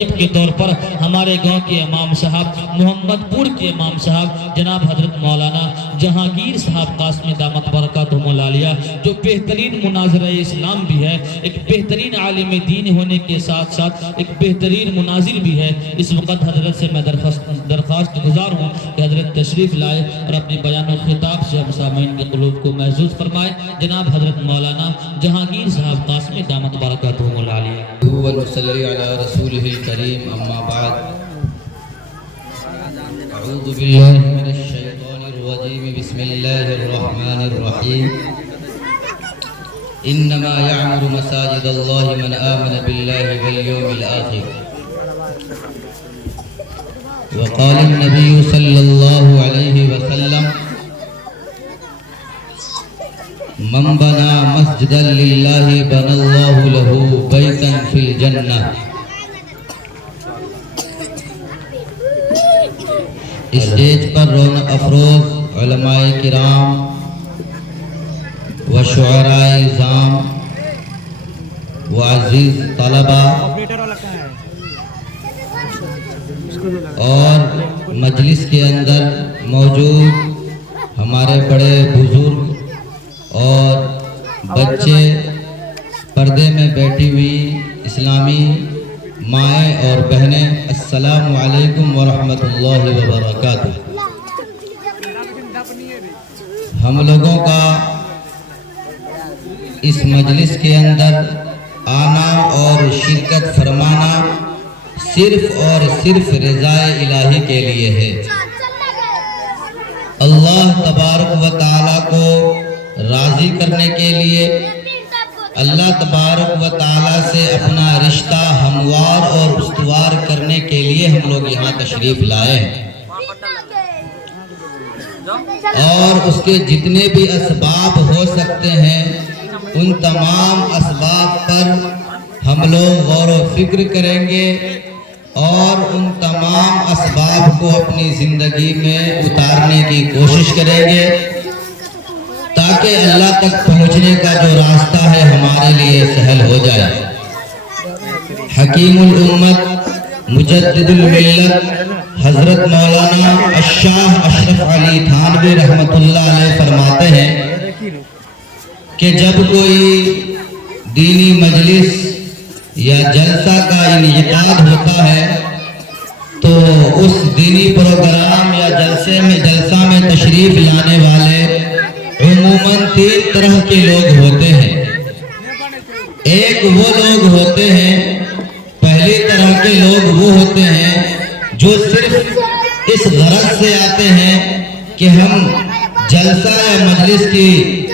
کے طور پر ہمارے گاؤں کے امام صاحب محمد پور کے امام صاحب جناب حضرت مولانا جہانگیر صاحب قاسم دامت برکاتہم العالیہ جو بہترین مناظر اسلام بھی ہے، ایک بہترین عالم دین ہونے کے ساتھ ساتھ ایک بہترین مناظر بھی ہے۔ اس وقت حضرت سے میں درخواست گزار ہوں کہ حضرت تشریف لائے اور اپنی بیان و خطاب سے ہم سامعین کے قلوب کو محظوظ فرمائے۔ جناب حضرت مولانا جہانگیر صاحب قاسم دامت برکاتہم العالیہ۔ ونصلي على رسوله الكريم أما بعد أعوذ بالله من الشيطان الرجيم بسم الله الرحمن الرحيم إنما يعمر مساجد الله من آمن بالله واليوم الآخر وقال النبي صلى الله عليه وسلم من بنا مسجدا للہ بنا اللہ له بیتا فی الجنہ۔ اسٹیج پر رونق افروز علماء کرام و شعراء عظام و عزیز طلبہ اور مجلس کے اندر موجود ہمارے بڑے بزرگ اور بچے، پردے میں بیٹھی ہوئی اسلامی مائیں اور بہنیں، السلام علیکم ورحمۃ اللہ وبرکاتہ۔ ہم لوگوں کا اس مجلس کے اندر آنا اور شرکت فرمانا صرف اور صرف رضا الہی کے لیے ہے۔ اللہ تبارک و تعالیٰ کو راضی کرنے کے لیے، اللہ تبارک و تعالیٰ سے اپنا رشتہ ہموار اور استوار کرنے کے لیے ہم لوگ یہاں تشریف لائے ہیں، اور اس کے جتنے بھی اسباب ہو سکتے ہیں ان تمام اسباب پر ہم لوگ غور و فکر کریں گے اور ان تمام اسباب کو اپنی زندگی میں اتارنے کی کوشش کریں گے تاکہ اللہ تک پہنچنے کا جو راستہ ہے ہمارے لیے سہل ہو جائے۔ حکیم الامت مجدد الملت حضرت مولانا الشاہ اشرف علی تھانوی رحمۃ اللہ علیہ فرماتے ہیں کہ جب کوئی دینی مجلس یا جلسہ کا انعقاد ہوتا ہے تو اس دینی پروگرام یا جلسہ میں تشریف لانے والے عموماً 3 طرح کے لوگ ہوتے ہیں۔ ایک وہ لوگ ہوتے ہیں، پہلی طرح کے لوگ وہ ہوتے ہیں جو صرف اس غرض سے آتے ہیں کہ ہم جلسہ یا مجلس کی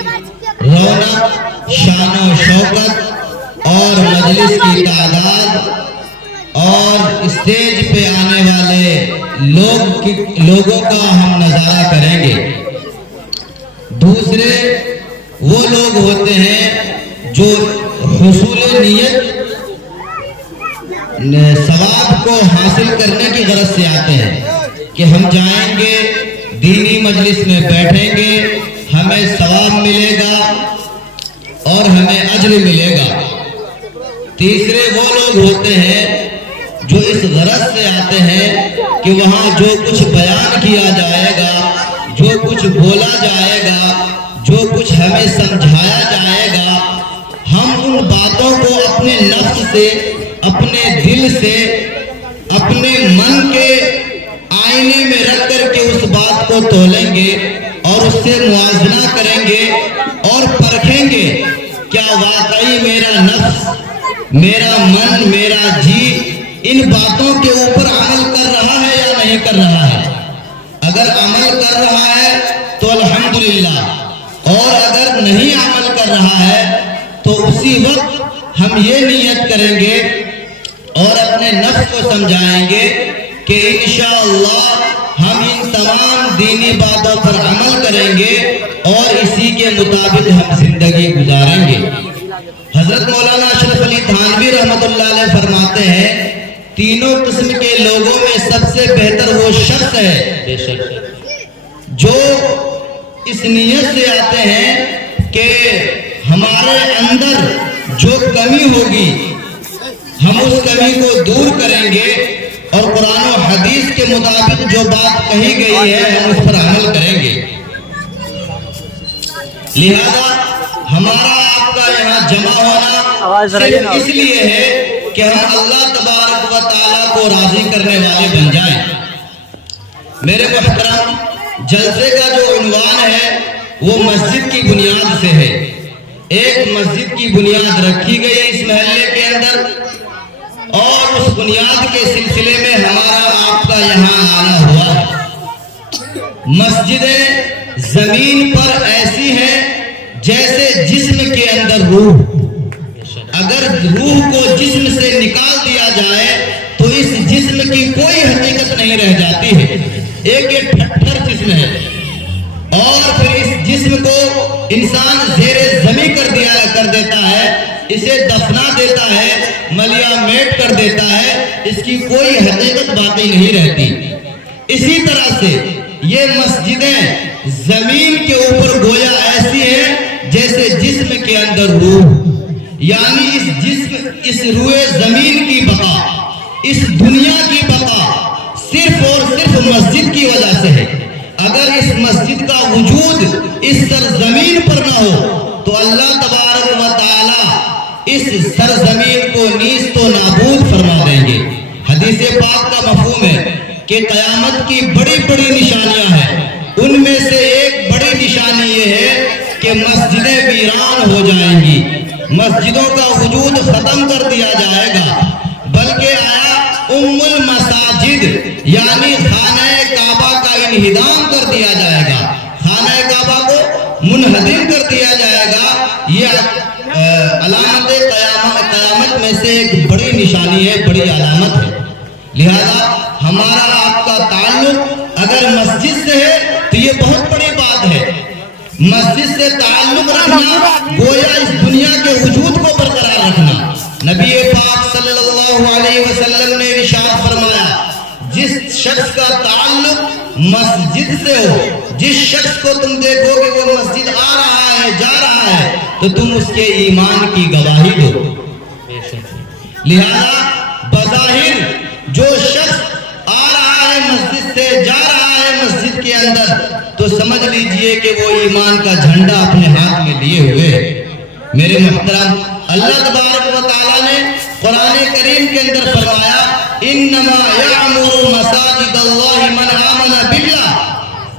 رونق، شان و شوکت اور مجلس کی تعداد اور اسٹیج پہ آنے والے لوگوں کا ہم نظارہ کریں گے۔ دوسرے وہ لوگ ہوتے ہیں جو حصول نیت ثواب کو حاصل کرنے کی غرض سے آتے ہیں کہ ہم جائیں گے، دینی مجلس میں بیٹھیں گے، ہمیں ثواب ملے گا اور ہمیں اجر ملے گا۔ تیسرے وہ لوگ ہوتے ہیں جو اس غرض سے آتے ہیں کہ وہاں جو کچھ بیان کیا جائے گا، جو کچھ بولا جائے گا، جو کچھ ہمیں سمجھایا جائے گا، ہم ان باتوں کو اپنے نفس سے، اپنے دل سے، اپنے من کے آئینے میں رکھ کر کے اس بات کو تولیں گے اور اس سے موازنہ کریں گے اور پرکھیں گے کیا واقعی میرا نفس، میرا من، میرا جی ان باتوں کے اوپر عمل کر رہا ہے یا نہیں کر رہا ہے۔ اگر عمل کر رہا ہے تو الحمدللہ، اور اگر نہیں عمل کر رہا ہے تو اسی وقت ہم یہ نیت کریں گے اور اپنے نفس کو سمجھائیں گے کہ انشاءاللہ ہم ان تمام دینی باتوں پر عمل کریں گے اور اسی کے مطابق ہم زندگی گزاریں گے۔ حضرت مولانا اشرف علی تھانوی رحمۃ اللہ علیہ فرماتے ہیں تینوں قسم کے لوگوں میں سب سے بہتر وہ شخص ہے جو اس نیت سے آتے ہیں کہ ہمارے اندر جو کمی ہوگی، ہم اس کمی کو دور کریں گے اور قرآن و حدیث کے مطابق جو بات کہی گئی ہے ہم اس پر عمل کریں گے۔ لہذا ہمارا آپ کا یہاں جمع ہونا صرف اس لیے ہے کہ ہم اللہ تبارک و تعالیٰ کو راضی کرنے والے بن جائیں۔ میرے محترم، جلسے کا جو عنوان ہے وہ مسجد کی بنیاد سے ہے۔ ایک مسجد کی بنیاد رکھی گئی اس محلے کے اندر، اور اس بنیاد کے سلسلے میں ہمارا آپ کا یہاں آنا ہوا ہے۔ مسجدیں زمین پر ایسی ہیں جیسے جسم کے اندر روح، اگر روح کو جسم سے نکال دیا جائے تو اس جسم کی کوئی حقیقت نہیں رہ جاتی ہے، ایک ٹھٹر جسم ہے، اور پھر اس جسم کو انسان زیر زمین کر دیتا ہے، اسے دفنا دیتا ہے، ملیا میٹ کر دیتا ہے، اس کی کوئی حقیقت باقی نہیں رہتی۔ اسی طرح سے یہ مسجدیں زمین کے اوپر گویا ایسی ہیں جیسے جسم کے اندر روح، یعنی اس روح زمین کی بقا، اس دنیا کی بقا صرف اور صرف مسجد کی وجہ سے ہے۔ اگر اس مسجد کا وجود اس سرزمین پر نہ ہو تو اللہ تبارک و تعالی اس سرزمین کو نیست و نابود فرما دیں گے۔ حدیث پاک کا مفہوم ہے کہ قیامت کی بڑی بڑی نشانیاں ہیں، ان میں سے ایک بڑی نشانی یہ ہے کہ مسجدیں ویران ہو جائیں گی، مسجدوں کا وجود ختم کر دیا جائے گا، بلکہ آیا ام المساجد یعنی خانہ کعبہ کا انہدام کر دیا جائے گا، خانہ کعبہ کو منہدم کر دیا جائے گا۔ یہ علامت قیامت میں سے ایک بڑی نشانی ہے، بڑی علامت ہے۔ لہذا ہمارا آپ کا تعلق اگر مسجد سے ہے تو یہ بہت بڑی بات ہے۔ مسجد سے تعلق رکھنا گویا اس دنیا کے وجود کو برقرار رکھنا۔ نبی پاک صلی اللہ علیہ وسلم نے ارشاد فرمایا، جس شخص کا تعلق مسجد سے ہو، جس شخص کو تم دیکھو کہ وہ مسجد آ رہا ہے جا رہا ہے تو تم اس کے ایمان کی گواہی دو۔ لہذا بظاہر جو شخص آ رہا ہے مسجد سے جا رہا ہے مسجد کے اندر تو سمجھ لیجئے کہ وہ ایمان کا جھنڈا اپنے ہاتھ میں لیے ہوئے۔ میرے محترم، اللہ تبارک و تعالیٰ نے قرآن کریم کے اندر فرمایا، انما یعمر مساجد اللہ من آمن باللہ،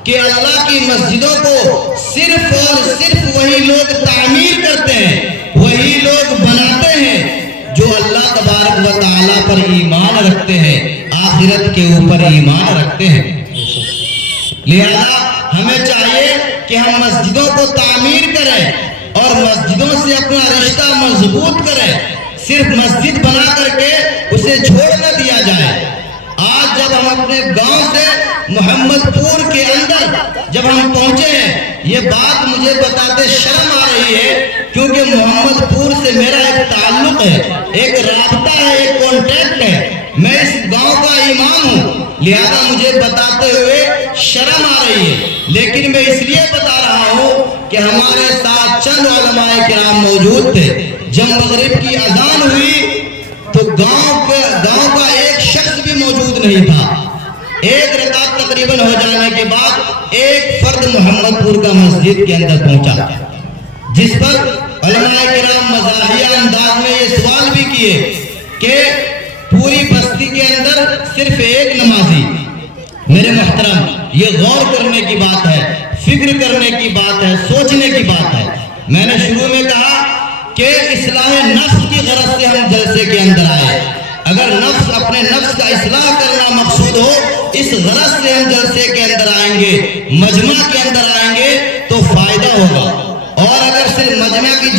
کہ اللہ کی مسجدوں کو صرف اور صرف وہی لوگ تعمیر کرتے ہیں، وہی لوگ بناتے ہیں جو اللہ تبارک و تعالیٰ پر ایمان رکھتے ہیں، آخرت کے اوپر ایمان رکھتے ہیں۔ لہذا ہمیں چاہیے کہ ہم مسجدوں کو تعمیر کریں اور مسجدوں سے اپنا رشتہ مضبوط کریں، صرف مسجد بنا کر کے اسے چھوڑ نہ دیا جائے۔ آج جب ہم اپنے گاؤں سے محمد پور کے اندر جب ہم پہنچے ہیں، یہ بات مجھے بتاتے شرم آ رہی ہے، کیونکہ محمد پور سے میرا ایک تعلق ہے، ایک رابطہ ہے، ایک کانٹیکٹ ہے، میں اس گاؤں کا امام ہوں، لہذا مجھے بتاتے ہوئے شرم آ رہی ہے، لیکن میں اس لیے بتا رہا ہوں کہ ہمارے ساتھ چند علماء کرام موجود تھے۔ جب مغرب کی اذان ہوئی تو گاؤں کا ایک شخص بھی موجود نہیں تھا۔ ایک رکعت تقریباً ہو جانے کے بعد ایک فرد محمد پور کا مسجد کے اندر پہنچا، جس پر علماء کرام مزاحیہ انداز میں یہ سوال بھی کیے کہ پوری بستی کے اندر صرف ایک نمازی۔ میرے محترم، یہ غور کرنے کی بات ہے، فکر کرنے کی بات ہے، سوچنے کی بات ہے۔ میں نے شروع میں کہا کہ اصلاح نفس کی غرض سے ہم جلسے کے اندر آئے، اگر اپنے نفس کا اصلاح کرنا مقصود ہو، اس غرض سے ہم جلسے کے اندر آئیں گے، مجمع کے اندر آئیں گے تو فائدہ ہوگا، اور اگر صرف مجمع کی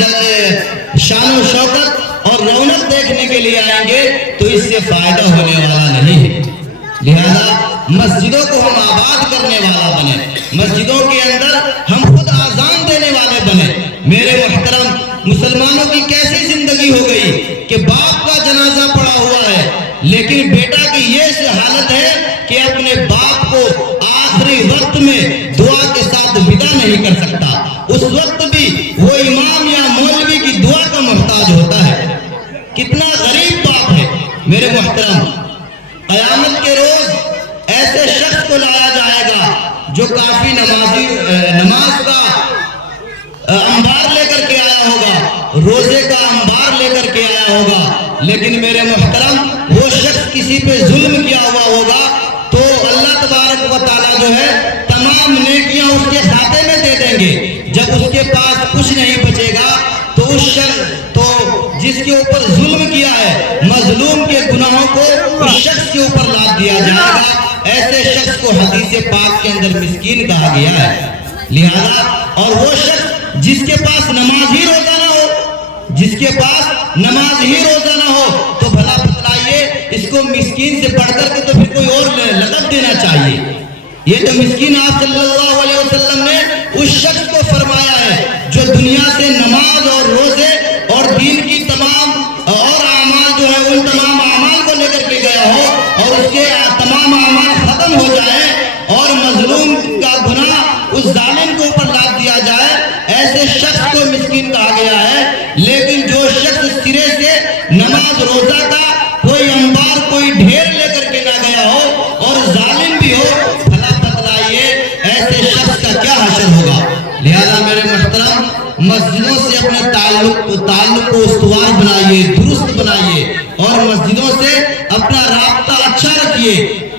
شان و شوکت اور رونق دیکھنے کے لیے آئیں گے تو اس سے فائدہ ہونے والا نہیں ہے۔ لہذا مسجدوں کو ہم آباد کرنے والا بنے، مسجدوں کے اندر ہم خود آذان دینے والے بنے۔ میرے محترم، مسلمانوں کی کیسی زندگی ہو گئی کہ باپ کا جنازہ پڑا ہوا ہے لیکن بیٹا کی یہ حالت ہے کہ اپنے باپ کو آخری وقت میں دعا کے ساتھ ودا نہیں کر سکتا، اس وقت بھی وہ امام یا مولوی کی دعا کا محتاج ہوتا ہے۔ کتنا غریب باپ ہے قیامت کے روز ایسے شخص کو لایا جائے گا جو کافی نماز کا انبار لے کر کے آیا ہوگا، روزے کا انبار لے کر کے آیا ہوگا، لیکن میرے محترم وہ شخص کسی پہ ظلم کیا ہوا ہوگا تو اللہ تبارک و تعالیٰ جو ہے تمام نیکیاں اس کے کھاتے میں دے دیں گے۔ جب اس کے پاس کچھ نہیں بچے گا تو اس شخص تو جس کے اوپر ظلم کیا ہے، مظلوم کے گناہوں کو اس شخص کے اوپر لاد دیا جائے گا۔ ایسے شخص کو حدیث پاک کے اندر مسکین کہا گیا ہے۔ لہذا اور وہ شخص جس کے پاس نماز ہی روزہ نہ ہو، جس کے پاس نماز ہی روزہ نہ ہو تو بھلا بتلائیے اس کو مسکین سے بڑھ کر کے تو پھر کوئی اور لقب دینا چاہیے۔ یہ تو مسکین آپ صلی اللہ علیہ وسلم نے اس شخص کو فرمایا ہے جو دنیا سے نماز اور روزے اور دین کی تمام اور اعمال جو ہے ان تمام اعمال کو لے کر کے گیا ہو اور اس کے تمام اعمال ختم ہو جائے اور مظلوم کا گناہ اس ظالم کے اوپر لاد دیا جائے، ایسے شخص کو مسکین کہا گیا ہے۔ لیکن جو شخص سرے سے نماز روزہ کا کوئی انبار کوئی ڈھیر لے کر کے نہ گیا ہو اور ظالم بھی ہو، بھلا بتلائیے ایسے شخص کا کیا حشر ہوگا۔ لہذا میرے محترم مسجدوں سے اپنے تعلق کو استوار بنائیے، درست بنائیے اور مسجدوں سے اپنا رابطہ اچھا رکھیے،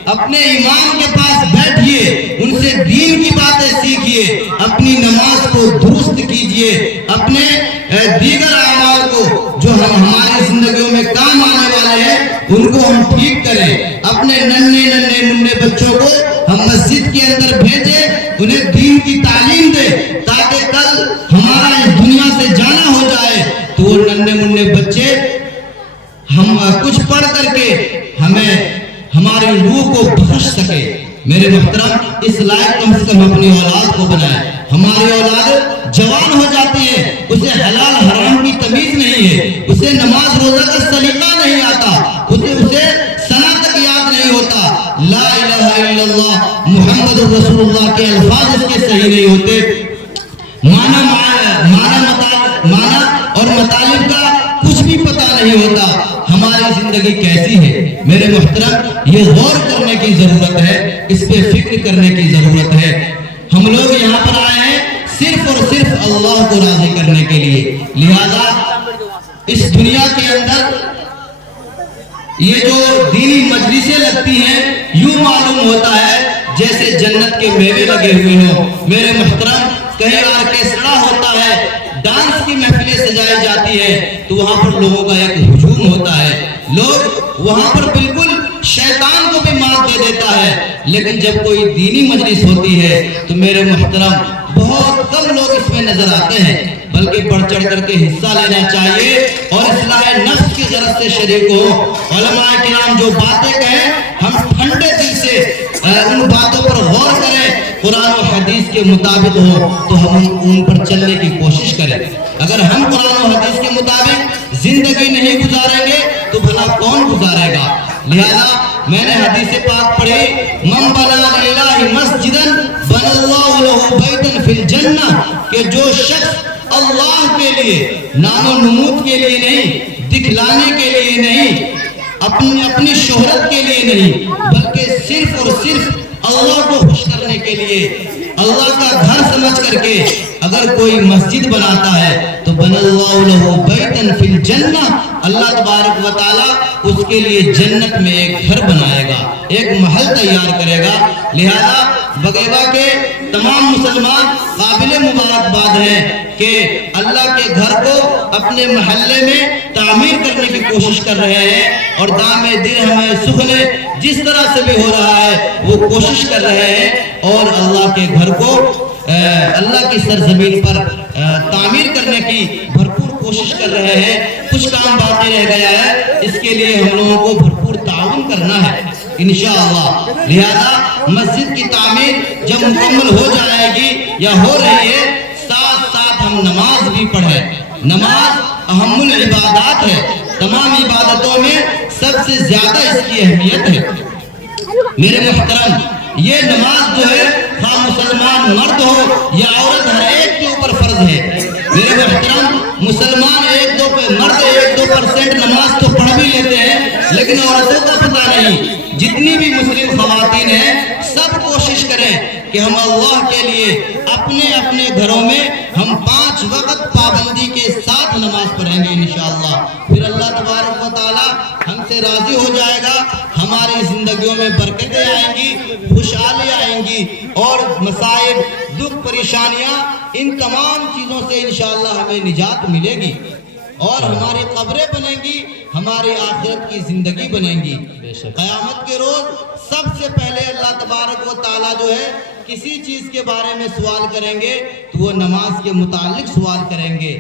اپنے امام کے پاس بیٹھیے، ان سے دین کی باتیں سیکھیے، اپنی نماز کو درست کیجیے، اپنے دیگر اعمال کو جو ہماری زندگیوں میں کام آنے والے ہیں ان کو ہم ٹھیک کریں۔ اپنے ننھے منھے بچوں کو ہم مسجد کے اندر بھیجیں، انہیں دین کی تعلیم دیں تاکہ کل ہمارا اس دنیا سے جانا ہو جائے تو وہ ننھے منھے بچے ہم کچھ پڑھ کر کے ہمیں ہماری روح کو بخش سکے۔ میرے محترم اس لائق کم سے کم اپنی اولاد کو بنائیں۔ ہماری اولاد جوان ہو جاتی ہے، اسے حلال حرام کی تمیز نہیں ہے، اسے نماز روزہ کا سلیقہ نہیں آتا، اسے ثنا تک یاد نہیں ہوتا، لا الہ الا اللہ محمد رسول اللہ کے الفاظ اس کے صحیح نہیں ہوتے، معنی اور مطالب کا کچھ بھی پتہ نہیں ہوتا۔ ہماری زندگی کیسی ہے میرے محترم، یہ غور کرنے کی ضرورت ہے، اس پہ فکر کرنے کی ضرورت ہے۔ ہم لوگ یہاں پر آئے ہیں صرف اور صرف اللہ کو راضی کرنے کے لیے، لہذا اس دنیا کے اندر یہ جو دینی مجلسیں لگتی ہیں یوں معلوم ہوتا ہے جیسے جنت کے میوے لگے ہوئے ہوں۔ میرے محترم کہیں آرکیسٹرا ہوتا ہے، ڈانس کی محفلیں سجائی جاتی ہے تو وہاں پر لوگوں کا ایک ہجوم ہوتا ہے، لوگ وہاں پر بالکل شیطان کو بھی مات دے دیتا ہے، لیکن جب کوئی دینی مجلس ہوتی ہے تو میرے محترم بہت کم لوگ اس میں نظر آتے ہیں، بلکہ بڑھ چڑھ کر کے حصہ لینا چاہیے اور اصلاح نفس کی غرض سے شریک ہو۔ علماء کرام جو باتیں کہیں ہم ٹھنڈے دل سے ان باتوں پر غور کریں، قرآن و حدیث کے مطابق ہو تو ہم ان پر چلنے کی کوشش کریں۔ اگر ہم قرآن و حدیث کے مطابق زندگی نہیں گزاریں گے تو بھلا کون گزارے گا؟ لہذا میں نے حدیث پاک پڑھی، من بنا للہ مسجدا بنى اللہ لہ بیتا فی الجنہ، کہ جو شخص اللہ کے لیے نام و نمود کے لیے نہیں، دکھلانے کے لیے نہیں، اپنی شہرت کے لیے نہیں، بلکہ صرف اور صرف اللہ کو خوش کرنے کے لیے، اللہ کا گھر سمجھ کر کے اگر کوئی مسجد بناتا ہے تو بن اللہ لہ بیتا فی الجنہ، اللہ تبارک و تعالی اس کے لیے جنت میں ایک گھر بنائے گا، ایک محل تیار کرے گا۔ لہذا بغیبہ کے تمام مسلمان قابل مبارکباد ہیں کہ اللہ کے گھر کو اپنے محلے میں تعمیر کرنے کی کوشش کر رہے ہیں اور دام درہم سخن جس طرح سے بھی ہو رہا ہے وہ کوشش کر رہے ہیں اور اللہ کے گھر کو اللہ کی سرزمین پر تعمیر کرنے کی بھرپور کوشش کر رہے ہیں۔ کچھ کام باقی رہ گیا ہے، اس کے لیے ہم لوگوں کو بھرپور تعاون کرنا ہے انشاءاللہ۔ لہذا مسجد کی تعمیر جب مکمل ہو جائے گی یا ہو رہی ہے، ساتھ ساتھ ہم نماز بھی پڑھیں۔ نماز اہم العبادات ہے، تمام عبادتوں میں سب سے زیادہ اس کی اہمیت ہے۔ میرے محترم یہ نماز جو ہے خواہ مسلمان مرد ہو یا عورت ہر ایک کے اوپر فرض ہے۔ میرے محترم مسلمان مرد 1-2% نماز تو پڑھ بھی لیتے ہیں لیکن عورتوں کا پتہ نہیں، جتنے جتنی بھی مسلم خواتین ہیں سب کوشش کریں کہ ہم اللہ کے لیے اپنے اپنے گھروں میں ہم 5 وقت پابندی کے ساتھ نماز پڑھیں گے انشاءاللہ. پھر اللہ تبارک و تعالی ہم سے راضی ہو جائے گا, ہماری زندگیوں میں برکتیں آئیں گی, خوشحالی آئیں گی, اور مصائب, دکھ, پریشانیاں, ان تمام چیزوں سے انشاءاللہ ہمیں نجات ملے گی, اور ہماری قبریں بنیں گی, ہماری آخرت کی زندگی بنیں گی. قیامت کے روز سب سے پہلے اللہ تبارک و تعالیٰ جو ہے کسی چیز کے بارے میں سوال کریں گے تو وہ نماز کے متعلق سوال کریں گے.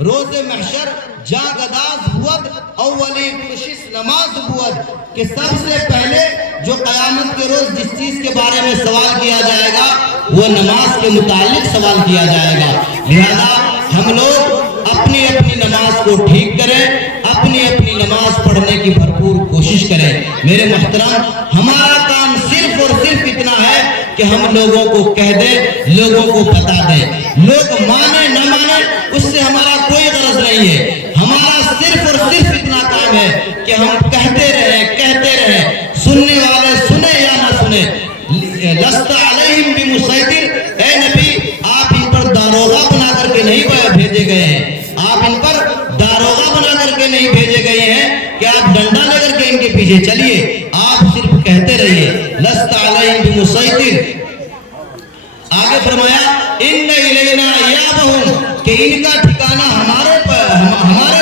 روز محشر جا گداز بود اولی کشش نماز بود, کہ سب سے پہلے جو قیامت کے روز جس چیز کے بارے میں سوال کیا جائے گا وہ نماز کے متعلق سوال کیا جائے گا. لہذا ہم لوگ اپنی اپنی نماز کو ٹھیک کریں, اپنی اپنی نماز پڑھنے کی بھرپور کوشش کریں. میرے محترم, ہمارا کام صرف اور صرف اتنا ہے کہ ہم لوگوں کو کہہ دیں, لوگوں کو بتا دیں. لوگ مانیں نہ مانیں اس سے ہمارا کوئی غرض نہیں ہے. ہمارا صرف اور صرف اتنا کام ہے کہ ہم کہتے رہیں, سننے والے سنیں یا نہ سنیں. لست علیہم بمسیطر, اے نبی آپ ان پر داروغہ بنا کر کے نہیں بھیجے گئے ہیں, آپ ان پر داروغہ بنا کر کے نہیں بھیجے گئے ہیں کہ آپ ڈنڈا لے کر کے ان کے پیچھے چلیے. آپ صرف کہتے رہیے لست علیہم بمسیطر. آگے فرمایا ان الینا ایابہم, کہ ان کا ٹھکانہ ہمارے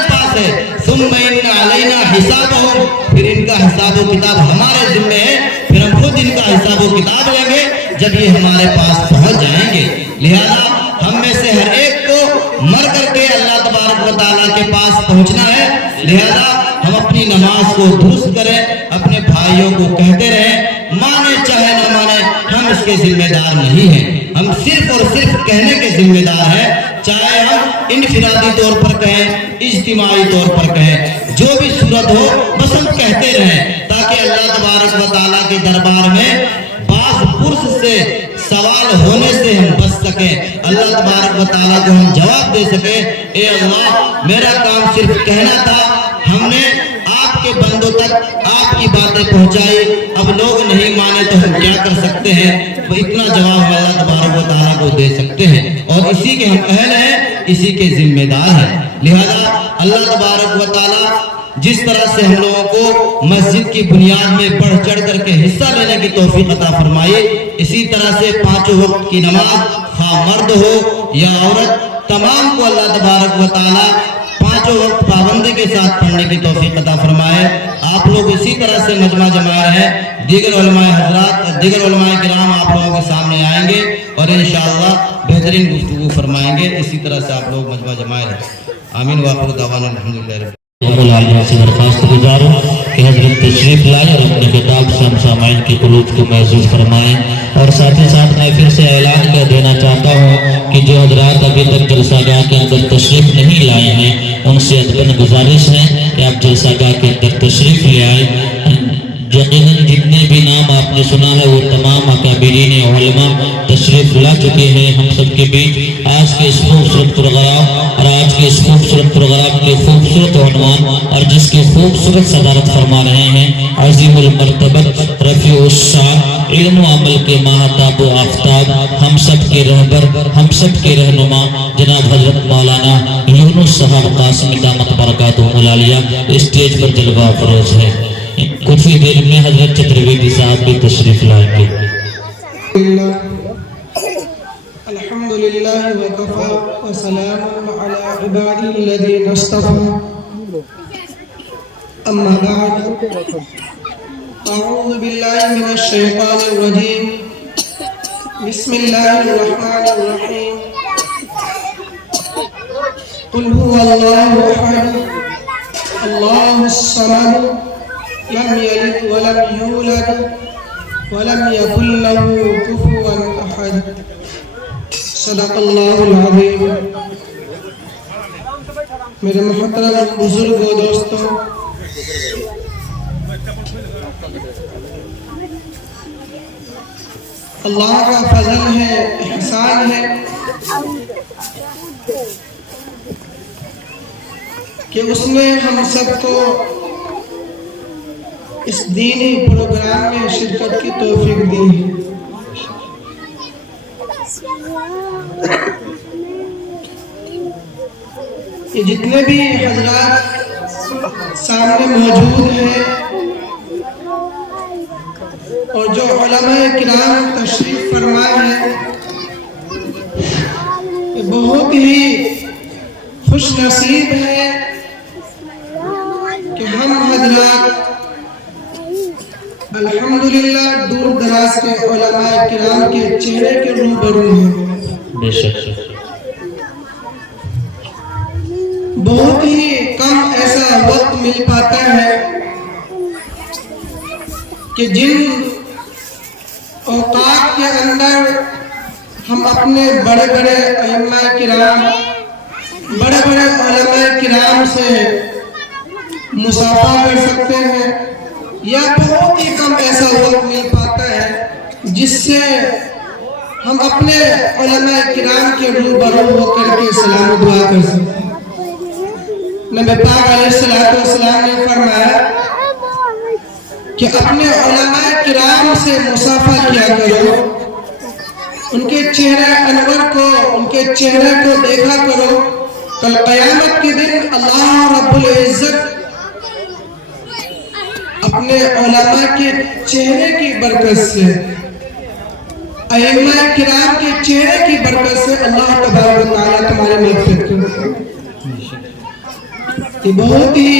پاس ہے. ثم ان علینا حسابہم, پھر ان کا حساب و کتاب ہمارے ذمہ ہے, پھر ہم خود ان کا حساب و کتاب لیں گے جب یہ ہمارے پاس پہنچ جائیں گے. لہذا ہم میں سے ہر ایک کو مر کر کے اللہ تبارک و تعالیٰ کے پاس پہنچنا ہے. لہذا ہم اپنی نماز کو درست کریں, اپنے بھائیوں کو کہتے رہیں, مانے چاہے نہ مانے ہم اس کے ذمہ دار نہیں ہیں. ہم صرف اور صرف کہنے کے ذمہ دار ہیں, چاہے ہم انفرادی طور پر کہیں, اجتماعی طور پر کہیں, جو بھی صورت ہو بس ہم کہتے رہیں, تاکہ اللہ تبارک و تعالیٰ کے دربار میں بعض پرس سے سوال ہونے سے ہم بچ سکیں, اللہ تبارک و تعالیٰ کو ہم جواب دے سکیں, اے اللہ میرا کام صرف کہنا تھا, ہم نے آپ کے بندوں تک آپ کی باتیں پہنچائی, اب لوگ نہیں مانے تو ہم کیا کر سکتے ہیں. وہ اتنا جواب ہم اللہ تبارک و تعالیٰ کو دے سکتے ہیں, اور اسی کے ہم اہل ہیں, اسی کے ذمہ دار ہیں. لہذا اللہ تبارک و تعالیٰ جس طرح سے ہم لوگوں کو مسجد کی بنیاد میں بڑھ چڑھ کر کے حصہ لینے کی توفیق عطا فرمائے, اسی طرح سے 5 وقت کی نماز خواہ مرد ہو یا عورت, تمام کو اللہ تبارک و تعالیٰ 5 وقت پابندی کے ساتھ پڑھنے کی توفیق عطا فرمائے. آپ لوگ اسی طرح سے مجمع جمائے ہیں, دیگر علماء حضرات, دیگر علماء کرام آپ لوگوں کے سامنے آئیں گے اور انشاءاللہ بہترین گفتگو فرمائیں گے. اسی طرح سے آپ لوگ مجمع جمائے ہیں. آمین وآخر دعوانا الحمدللہ رب العالمین. سے درخواست گزاروں کہ حضرت تشریف لائیں اور اپنے خطاب سے ہم سامعین کی قلوب کو محسوس فرمائیں. اور ساتھ ہی ساتھ میں پھر سے اعلان کر دینا چاہتا ہوں کہ جو حضرات ابھی تک جلسہ گاہ کے اندر تشریف نہیں لائے ہیں ان سے ادباً گزارش ہے کہ آپ جلسہ گاہ کے اندر تشریف لے آئیں. یقیناً جتنے بھی نام آپ نے سنا ہے وہ تمام اکابرین علماء تشریف لا چکے ہیں ہم سب کے بیچ. آج کے اس خوبصورت پروگرام اور آج کے اس خوبصورت پروگرام کے خوبصورت عنوان اور جس کی خوبصورت صدارت فرما رہے ہیں عظیم المرتبت رفیع الشان علم و عمل کے ماہتاب و آفتاب, ہم سب کے رہبر, ہم سب کے رہنما جناب حضرت مولانا یونس صاحب قاسم دامت برکاتہم العالیہ اسٹیج پر جلوہ افروز ہے. کچھ ہی دیر میں حضرت چترویدی صاحب بھی تشریف لائیں گے. الحمدللہ وکفا وسلام علی عبادی الذین اصطفا, اما بعد, اعوذ باللہ من الشیطان الرجیم, بسم اللہ الرحمن الرحیم, قل هو اللہ احد اللہ الصمد لم یلد ولم یولد ولم یکن له کفوا احد. صدق اللہ العظیم. میرے محترم بزرگ و دوستوں, اللہ کا فضل ہے, احسان ہے کہ اس نے ہم سب کو اس دینی پروگرام میں شرکت کی توفیق دی ہے۔ یہ جتنے بھی حضرات سامنے موجود ہیں اور جو علماء کرام تشریف فرما ہیں، یہ بہت ہی خوش نصیب ہے کہ ہم حضرات الحمدللہ دور دراز کے علماء کرام کے چہرے کے روبرو ہیں۔ بے شک بہت ہی کم ایسا وقت مل پاتا ہے کہ جن اوقات کے اندر ہم اپنے بڑے بڑے ائمہ کرام، بڑے بڑے علماء کرام سے مصافحہ کر سکتے ہیں، یا بہت ہی کم ایسا وقت مل پاتا ہے جس سے ہم اپنے علماء کرام کے روبرو ہو کر کے سلام و دعا کر سکتے ہیں۔ نبی پاک علیہ السلام نے فرمایا کہ اپنے علماء کرام سے مصافحہ کیا کرو، ان کے چہرے انور کو، ان کے چہرے کو دیکھا کرو۔ کل قیامت کے دن اللہ رب العزت اپنے علماء کے چہرے کی برکت سے، ائمہ کرام کے چہرے کی برکت سے اللہ تبارک و تعالیٰ تمہاری مغفرت کرے۔ یہ بہت ہی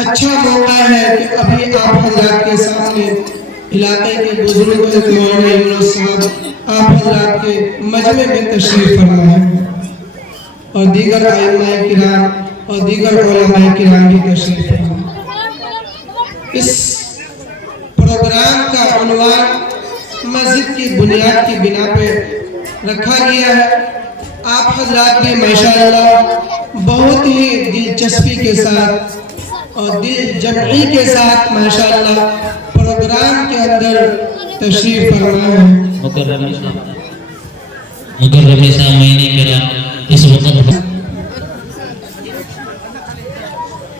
اچھا موقع ہے کہ ابھی آپ حضرات کے سامنے علاقے کے بزرگ مولانا یونس صاحب آپ حضرات کے مجمع میں تشریف فرما ہے، اور دیگر ائمہ کرام اور دیگر علماء کرام بھی تشریف فرما ہے۔ اس پروگرام کا عنوان مسجد کی بنیاد کی بنا پہ رکھا گیا ہے۔ آپ حضرات بھی ماشاءاللہ بہت ہی دلچسپی کے ساتھ اور دل جمعی کے ساتھ ماشاءاللہ پروگرام کے اندر تشریف فرما ہے۔ مکرم سامعین کرام، اس وقت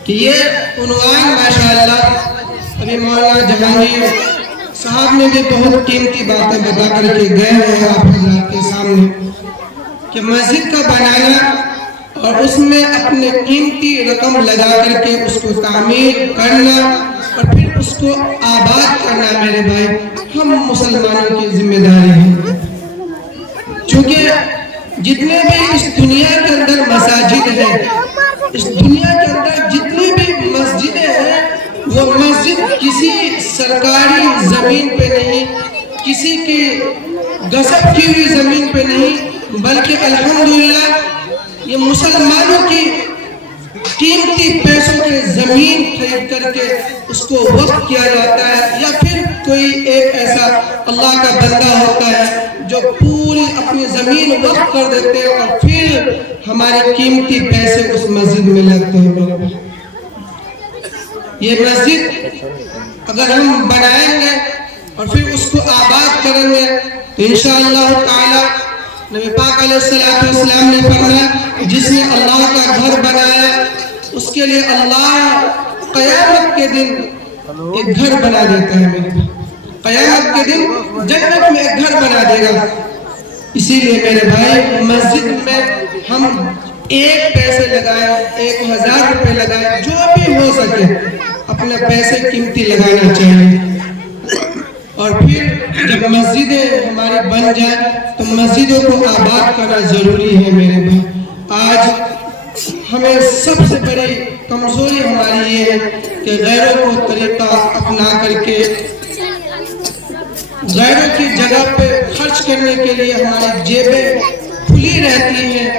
کہ یہ عنوان ماشاءاللہ ابھی مولانا جہانگیر صاحب نے بھی بہت قیمتی باتیں بتا کر کے گئے ہیں آپ حضرات کے سامنے، کہ مسجد کا بنانا اور اس میں اپنے قیمتی رقم لگا کر کے اس کو تعمیر کرنا اور پھر اس کو آباد کرنا، میرے بھائی ہم مسلمانوں کی ذمہ داری ہے۔ چونکہ جتنے بھی اس دنیا کے اندر مساجد ہیں، اس دنیا کے اندر جتنی بھی مسجدیں ہیں، وہ مسجد کسی سرکاری زمین پہ نہیں، کسی کی غصب کی ہوئی زمین پہ نہیں، بلکہ الحمدللہ یہ مسلمانوں کی قیمتی پیسوں کے زمین خرید کر کے اس کو وقف کیا جاتا ہے، یا پھر کوئی ایک ایسا اللہ کا بندہ ہوتا ہے جو پوری اپنی زمین وقف کر دیتے ہیں اور پھر ہمارے قیمتی پیسے اس مسجد میں لگتے ہیں۔ یہ مسجد اگر ہم بنائیں گے اور پھر اس کو آباد کریں گے تو انشاءاللہ تعالی نبی پاک علیہ السلام نے فرمایا جس نے اللہ کا گھر بنایا اس کے لیے اللہ قیامت کے دن ایک گھر بنا دیتا ہے، میرے قیامت کے دن جنت میں ایک گھر بنا دے گا۔ اسی لیے میرے بھائی مسجد میں ہم ایک پیسے لگائیں، 1000 روپے لگائیں، جو بھی ہو سکے اپنے پیسے قیمتی لگانا چاہیے۔ اور پھر جب مسجدیں ہماری بن جائیں تو مسجدوں کو آباد کرنا ضروری ہے میرے بھائی۔ آج ہمیں سب سے بڑی کمزوری ہماری یہ ہے کہ غیروں کو طریقہ اپنا کر کے غیروں کی جگہ پہ خرچ کرنے کے لیے ہماری جیبیں کھلی رہتی ہیں،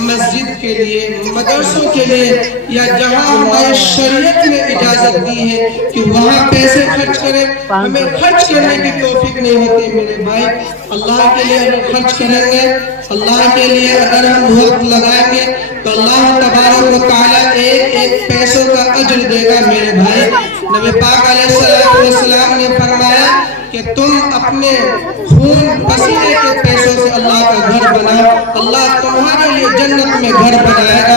مسجد کے لیے، مدرسوں کے لیے، یا جہاں ہماری شریعت نے اجازت دی ہے کہ وہاں پیسے خرچ کریں، ہمیں خرچ کرنے کی توفیق نہیں ہوتی میرے بھائی۔ اللہ کے لیے اگر خرچ کریں گے، اللہ کے لیے اگر ہم وقت لگائیں گے تو اللہ تبارک و تعالیٰ ایک ایک پیسوں کا اجر دے گا میرے بھائی۔ نبی پاک علیہ السلام نے فرمایا کہ تم اپنے خون پسینے کے پیسوں سے اللہ کا گھر بناؤ، اللہ تمہارے لیے جنت میں گھر بنائے گا۔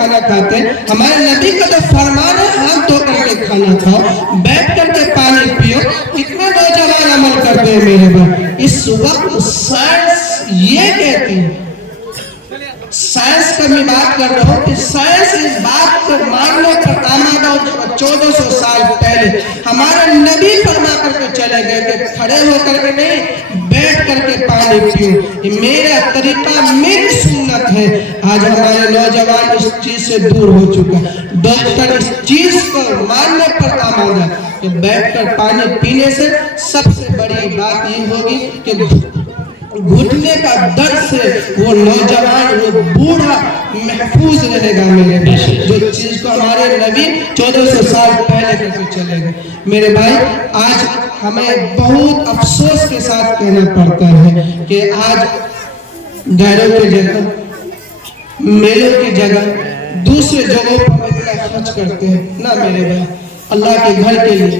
کھانا کھاتے ہیں. ہمارے نبی کا تو فرمان ہے ہاتھ دھو کر کے کھانا کھاؤ, بیٹھ کر کے پانی پیو. کتنے نوجوان عمل کرتے ہیں میرے بھائی. اس وقت سائنس یہ کہتی ہے, سائنس کا میں بات کر رہا ہوں کہ سائنس اس بات کو ماننے پر آمادہ ہو چکا. 1400 سال پہلے ہمارے نبی فرما کر کے چلے گئے کہ کھڑے ہو کر کے نہیں, بیٹھ کر کے پانی پیو. یہ میرا طریقہ, میری سنت ہے. آج ہمارے نوجوان اس چیز سے دور ہو چکا. ڈاکٹر اس چیز کو ماننے پر آمادہ کہ بیٹھ کر پانی پینے سے سب سے بڑی بات یہ ہوگی کہ گھٹنے کا درد سے وہ نوجوان, وہ بوڑھا محفوظ رہے گا میرے بھائی. جو چیز کو ہمارے نبی 1400 سال پہلے کر کے چلے گئے. میرے بھائی آج ہمیں بہت افسوس کے ساتھ کہنا پڑتا ہے کہ آج ڈائروں کی جگہ, میلوں کی جگہ, دوسرے جگہوں پر اتنا خرچ کرتے ہیں نا میرے بھائی. اللہ کے گھر کے لیے,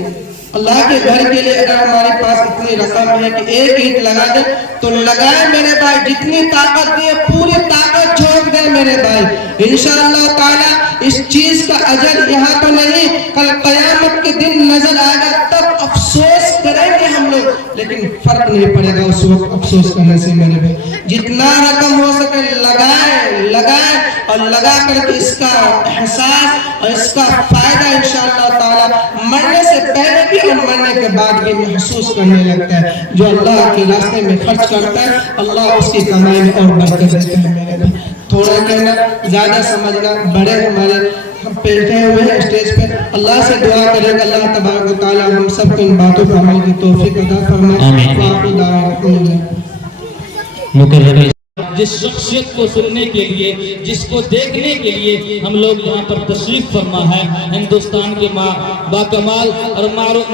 اللہ کے گھر کے لیے اگر ہمارے پاس اتنی رقم ہے کہ ایک اینٹ لگا دیں تو لگائیں میرے بھائی. جتنی طاقت دی پوری طاقت جھونک دیں میرے بھائی. انشاءاللہ تعالی اس چیز کا اجر یہاں تو نہیں, کل قیامت کے دن نظر آئے گا, تب افسوس کریں گے ہم لوگ, لیکن فرق نہیں پڑے گا اس وقت افسوس کرنے سے میرے بھائی. جتنا رقم ہو سکے لگائیں اور لگا کر کے اس کا احساس اور اس کا فائدہ انشاءاللہ تعالی مرنے سے پہلے بھی اور مرنے کے بعد بھی محسوس کرنے لگتا ہے. جو اللہ کے راستے میں خرچ کرتا ہے اللہ اس کی کمائی میں اور برکت دیتا ہے میرے بھائی. تھوڑا کہنا, زیادہ سمجھنا. بڑے ہمارے ہم بیٹھے ہوئے ہیں اسٹیج پہ, اللہ سے دعا کریں کہ اللہ تبارک و تعالی ہم سب کو ان باتوں پر عمل کی توفیق عطا فرمائے. مکرر جس شخصیت کو سننے کے لیے, جس کو دیکھنے کے لیے ہم لوگ یہاں پر تشریف فرما ہے, ہندوستان کے باکمال اور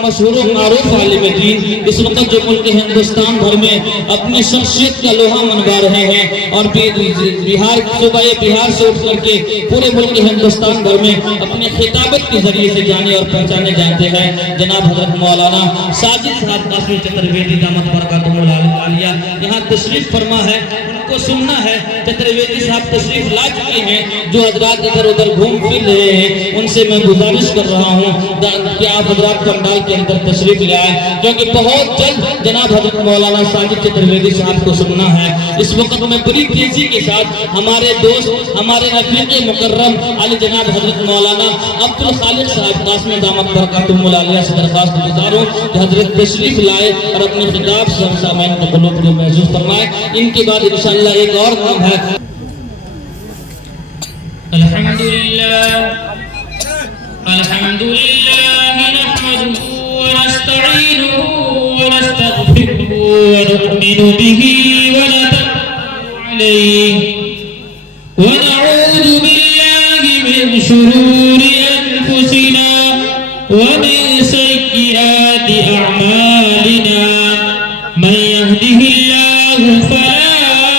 مشہور و معروف عالم دین, اس وقت جو ملک ہندوستان بھر میں اپنی شخصیت کا لوہا منوا رہے ہیں اور بہار, صوبہ بہار سے اٹھ کر کے پورے ملک ہندوستان بھر میں اپنے خطابت کے ذریعے سے جانے اور پہچانے جاتے ہیں جناب حضرت مولانا ساجد صاحب قاسمی چترویدی دامت برکاتہم العالیہ یہاں تشریف فرما ہے. ان کو سننا ہے. چترویدی صاحب تشریف لا چکے ہیں. جو حضرات ادھر ادھر گھوم پھر رہے ہیں ان سے میں گزارش کر رہا ہوں کہ آپ حضرات پنڈال کے اندر تشریف لے آئیں, کیونکہ بہت جلد جناب حضرت مولانا ساجد چترویدی صاحب کو سننا ہے. اس وقت میں بڑی تیزی کے ساتھ ہمارے دوست, ہمارے رفیق مکرم علی جناب حضرت مولانا عبد الخالق صاحب قاسمی دامت برکاتہم العالیہ سے درخواست گزار ہوں کہ حضرت تشریف لائے اور اپنے خطاب سے ہم سامعین کے قلوب کو محسوس فرمائے. ان کے بعد انشاءاللہ ایک اور کام ہے. الحمدللہ نحمده ونستعینه ونستغفره ونؤمن به ونتوکل علیہ ونعوذ باللہ من شرور انفسنا ومن سیئات اعمالنا. من يهده الله فلا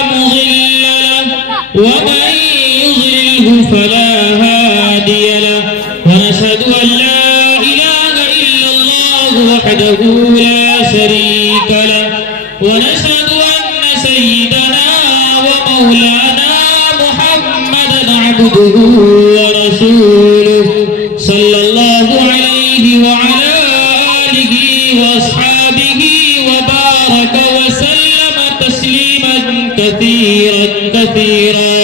مضل له ومن يضلله فلا هادي له. ونشهد أن لا إله إلا الله وحده لا شريك له. ونشهد أن سيدنا ومولانا محمدا عبده ورسوله صلى الله عليه وعلى آله وأصحابه وبارك وسلم تسليما كثيرا كثيرا.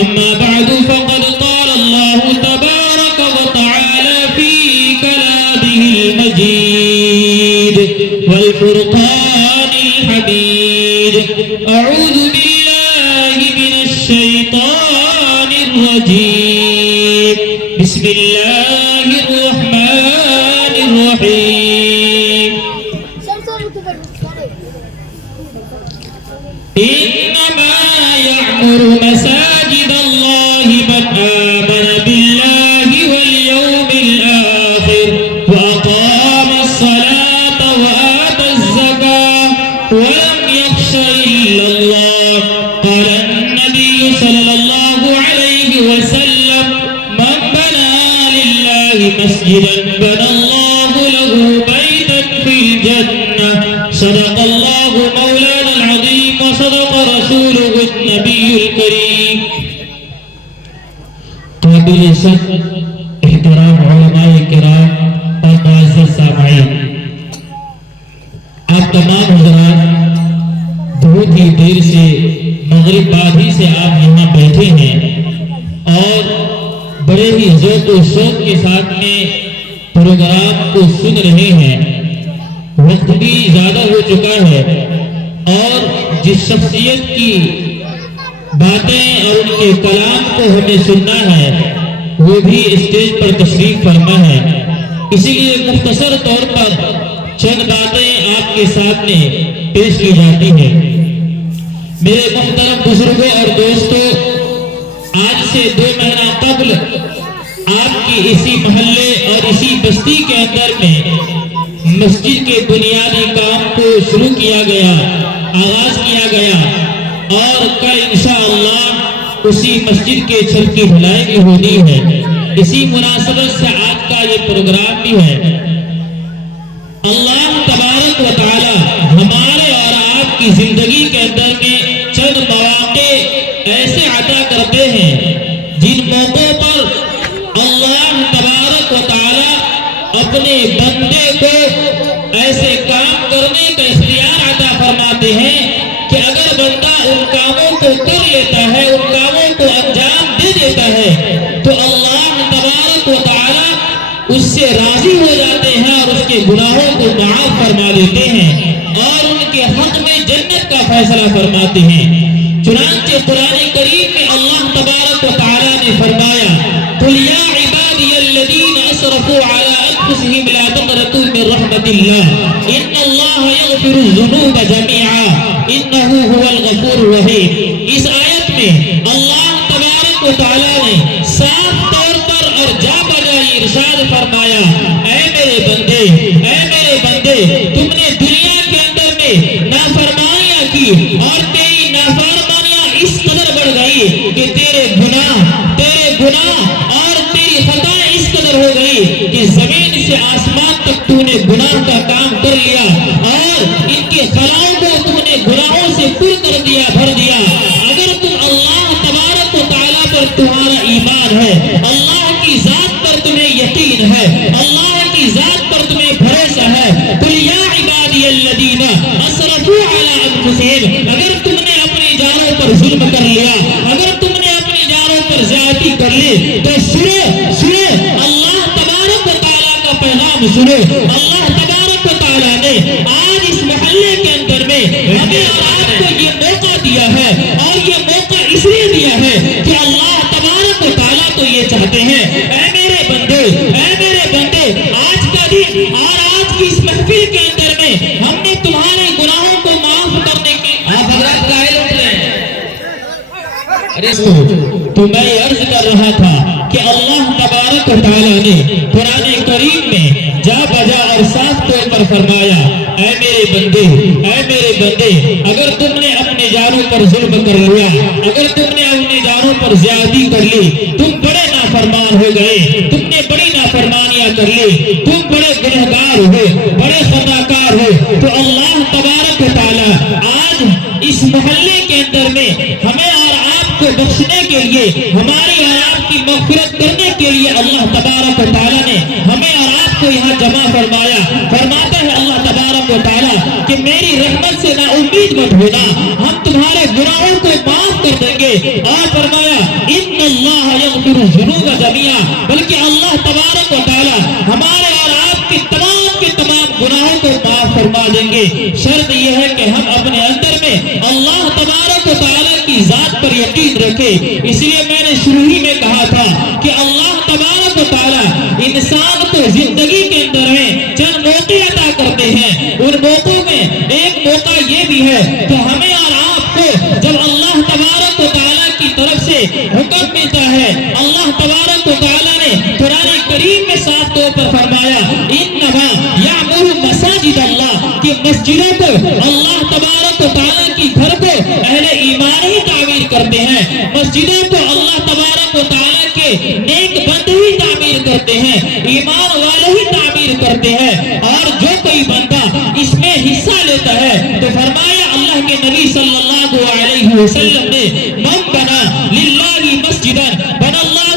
أما بعد فقد قال الله تبارك وتعالى في كلامه المجيد والفرقان الحميد. أعوذ بالله من الشيطان الرجيم. بسم الله الرحمن الرحيم. إنما يعمر مساجد الله من آمن بالله واليوم الآخر وأقام الصلاة وآتى الزكاة ولم يخش إلا الله. قال النبي صلى الله عليه وسلم من بنى لله مسجدا بنى الله له بيتا في الجنة. صدق الله مولانا العظيم وصدق رسوله النبي الكريم. قابل عزت احترام علماء کرام اور معزز سامعین، آپ تمام حضرات بہت ہی دیر سے مغرب بعد ہی سے آپ یہاں بیٹھے ہیں اور بڑے ہی ذوق و شوق کے ساتھ میں پروگرام کو سن رہے ہیں۔ وقت بھی زیادہ ہو چکا ہے اور جس شخصیت کی باتیں اور ان کے کلام کو ہمیں سننا ہے وہ بھی اسٹیج پر تشریف فرما ہے، اسی لیے مختصر طور پر چند باتیں آپ کے سامنے پیش کی جاتی ہیں۔ میرے محترم بزرگوں اور دوستوں، آج سے 2 مہینہ قبل آپ کی اسی محلے اور اسی بستی کے اندر میں مسجد کے بنیادی کام کو شروع کیا گیا، آغاز کیا گیا اور کل انشاءاللہ اسی مسجد کے چھت کی ڈھلائی بھی ہونی ہے۔ اسی مناسبت سے آج کا یہ پروگرام بھی ہے۔ اللہ تبارک و تعالی ہمارے اور آپ کی زندگی کے اندر میں چند مواقع ایسے عطا کرتے ہیں جن موقعوں پر اللہ تبارک و تعالی اپنے بندے کو ایسے کام کرنے کا اختیار عطا فرماتے ہیں کہ اگر بندہ ان کاموں کو کر لیتا ہے، ان کاموں کو انجام دے دیتا ہے تو اللہ تبارک و تعالی اس سے راضی ہو جاتے ہیں اور اس کے گناہوں کو معاف فرما دیتے ہیں اور ان کے حق میں جنت کا فیصلہ فرماتے ہیں۔ چنانچہ قرآن کریم میں اللہ تبارک و تعالی نے فرمایا قُلْ يَا عِبَادِيَ الَّذِينَ أَسْرَفُوا عَلَىٰ أَنفُسِهِمْ لَا تَقْنَطُوا مِن رَحْمَةِ اللَّهِ إِنَّ اللَّهَ يَغْفِرُ الذُّنُوبَ جَمِيعًا إِنَّهُ هُوَ الْغَفُورُ الرَّحِيمُ۔ اس آیت میں اللہ تبارک و تعالی نے صاف طور پر اور جا بجا ارشاد فرمایا، اے میرے بندے، اے میرے بندے، تم نے دنیا کے اندر میں نافرمانیاں کی اور تیری نافرمانیاں اس قدر بڑھ گئی کہ تیرے گناہ اور تیری خطا اس قدر ہو گئی کہ زمین سے آسمان تک تو نے گناہ کا کام کر لیا اور ان کے خلاؤں کو تم نے گناہوں سے پر کر دیا، بھر دیا۔ اگر تم اللہ تبارک و تعالیٰ پر تمہارا ایمان ہے، اللہ کی ذات پر تمہیں یقین ہے، اللہ کی ذات پر تمہیں بھروسہ ہے، قُلْ يَا عِبَادِيَ الَّذِينَ أَسْرَفُوا عَلَىٰ أَنفُسِهِمْ، اگر تم نے اپنی جانوں پر ظلم کر لیا، اگر تم نے اپنی جانوں پر زیادتی کر لی تو سنو اللہ تبارک و تعالیٰ کا پیغام سنو۔ اللہ تبارک و تعالیٰ نے آج اس محلے کے اندر میں ہمیں اور آپ کو یہ موقع دیا ہے اور یہ موقع اس لیے دیا ہے کہ اللہ تبارک و تعالیٰ تو یہ چاہتے ہیں، اے میرے بندے، اے میرے بندے، آج کا دن اور آج کی اس محفل کے اندر میں ہم نے تمہارے گناہوں کو معاف کرنے کے آپ حضرات قائل ہو رہے ہیں۔ تو میں عرض کر رہا تھا کہ اللہ تبارک و تعالیٰ نے قرآن کریم میں جا بجا اور صاف طور پر فرمایا، اے میرے بندے، اے میرے بندے، اگر تم نے اپنے جانوں پر ظلم کر لیا، اگر تم نے اپنے جانوں پر زیادتی کر لی، تم بڑے نافرمان ہو گئے، تم نے بڑی نافرمانیاں کر لی، تم بڑے گنہگار ہو، بڑے خطاکار ہو، تو اللہ تبارک و تعالیٰ آج اس محلے کے اندر میں ہمیں اور آپ کو بخشنے کے لیے، ہماری اور آپ کی مغفرت کرنے کے لیے اللہ تبارک و تعالیٰ نے ہمیں اور آپ کو یہاں جمع فرمایا۔ فرماتا ہے اللہ تبارک و تعالیٰ کہ میری رحمت سے نا امید مت ہونا، ہم تمہارے گناہوں کو معاف کر دیں گے، اور فرمایا ان اللہ یغفر الذنوب جميعا، بلکہ اللہ تبارک و تعالیٰ ہمارے اور آپ کے تمام گناہوں کو معاف فرما دیں گے۔ شرط یہ ہے کہ ہم اپنے اندر میں اللہ تبارک و تعالیٰ کی ذات پر یقین رکھیں۔ اس لیے میں نے شروع ہی میں کہا تھا کہ اللہ تبارک و تعالیٰ انسان کو زندگی کے اندر میں چند موقع عطا کرتے ہیں، ان موقعوں میں ایک موقع یہ بھی ہے کہ ہمیں اور آپ کو جب اللہ تبارک و تعالیٰ کی طرف سے حکم ملتا ہے، اللہ تبارک و تعالیٰ نے قرآن کریم میں صاف طور پر فرمایا انما یعمر مساجد اللہ، کہ مسجدوں کو اللہ تبارک و تعالیٰ کی گھر کو اہل ایمان ہی تعمیر کرتے ہیں، مسجدوں کو اللہ تبارک و تعالیٰ کے نیک بندے ہی تعمیر کرتے ہیں، ایمان والے ہی تعمیر کرتے ہیں، اور جو کوئی بندہ اس میں حصہ لیتا ہے تو فرمایا اللہ کے نبی صلی اللہ علیہ وسلم نے من بنا للہ مسجدا بنا اللہ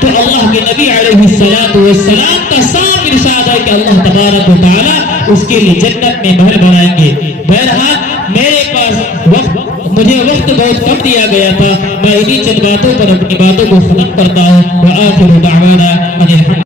تو اللہ کے نبی علیہ السلام کا صاف ارشاد ہے کہ اللہ تبارک و تعالیٰ اس کے لیے جنت میں محل بنائیں گے۔ بہرحال میرے پاس مجھے وقت بہت کم دیا گیا تھا، میں انہی چند باتوں پر اپنی باتوں کو ختم کرتا ہوں۔ وآخر دعوانا ان الحمد